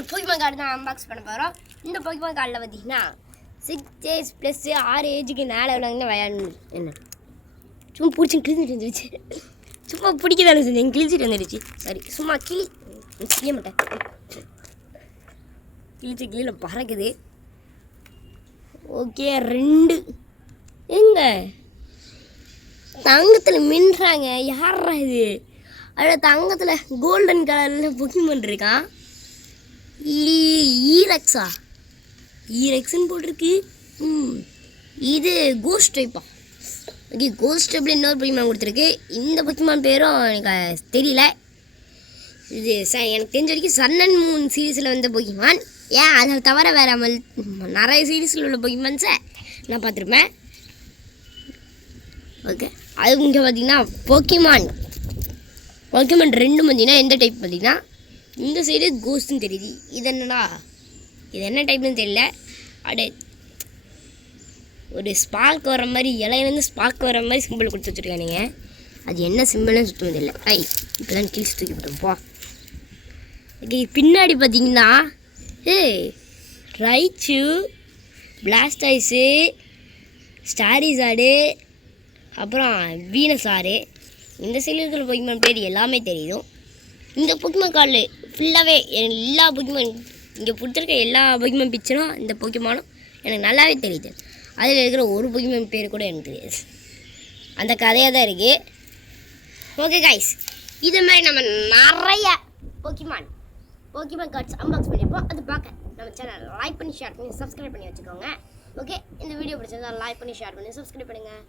ஒரு Pokemon card தான் unbox பண்ண போகிறோம். இந்த போக்கிமான் கார்டில் பார்த்தீங்கன்னா 6 ஏஜ் ப்ளஸ் 6 ஏஜுக்கு மேலே உள்ளவங்க விளையாடணும். என்ன சும்மா பிடிச்சி கிழிச்சிட்டு வந்துடுச்சு. சும்மா பிடிக்கதானே செஞ்சேன், கிழிச்சிட்டு வந்துடுச்சு. சரி சும்மா கிளிய மாட்டேன், கிழிச்சு கீழே பறக்குது. ஓகே 2 எங்க தங்கத்தில் மின்றாங்க, யாரா இது? அதில் தங்கத்தில் கோல்டன் கலரில் பொக்கிமான் இருக்கான். ஈரெக்ஸா, ஈரெக்ஸ்ன்னு போட்டிருக்கு. இது கோஸ்ட் டைப்பா. ஓகே கோஸ்ட் டைப்பில் இன்னொரு பொக்கிமான் கொடுத்துருக்கு. இந்த பொக்கிமான் பேரும் எனக்கு தெரியல. இது எனக்கு தெரிஞ்ச வரைக்கும் சன் அண்ட் மூன் சீரீஸில் வந்த பொக்கிமான். ஏன் அதை தவிர வேறு நிறைய சீரீஸில் உள்ள பொக்கிமான்ஸை நான் பார்த்துருப்பேன். ஓகே அது இங்கே பார்த்தீங்கன்னா பொக்கிமான் 2 பார்த்தீங்கன்னா எந்த டைப் பார்த்தீங்கன்னா இந்த சைடு கோஸ்ட்னு தெரியுது. இது என்னடா, இது என்ன டைப்னு தெரியல. அப்படியே ஒரு ஸ்பார்க் வர மாதிரி, இலையிலேருந்து ஸ்பார்க் வர மாதிரி சிம்பிள் கொடுத்து வச்சுருக்கானுங்க. அது என்ன சிம்பிள்னு சுத்தம் தெரியல. இப்போ தான் கீழ்ஸ் தூக்கி போட்டோம்ப்பா. ஓகே பின்னாடி பார்த்தீங்கன்னா ரைச்சு, பிளாஸ்டைஸு, ஸ்டாரிசாடு, அப்புறம் வீனஸாரு, இந்த சைடில் பொக்கிமான் பேர் எல்லாமே தெரியும். இந்த பொக்கிமான் கார்டில் ஃபுல்லாகவே எல்லா பொக்கிமான் இங்கே கொடுத்துருக்க எல்லா பொக்கிமான் பிக்சரும் இந்த பொக்கிமானும் எனக்கு நல்லாவே தெரியுது. அதில் இருக்கிற ஒரு பொக்கிமான் பேர் கூட எனக்கு தெரியாது. அந்த கதையாக தான் இருக்குது. ஓகே கைஸ், இது மாதிரி நம்ம நிறைய பொக்கிமான் கார்ட்ஸ் அன்பாக்ஸ் பண்ணியிருப்போம். அது பார்க்க நம்ம சேனல் லைக் பண்ணி ஷேர் பண்ணி சப்ஸ்கிரைப் பண்ணி வச்சுக்கோங்க. ஓகே இந்த வீடியோ பிடிச்சிருந்தா லைக் பண்ணி ஷேர் பண்ணி சப்ஸ்கிரைப் பண்ணுங்கள்.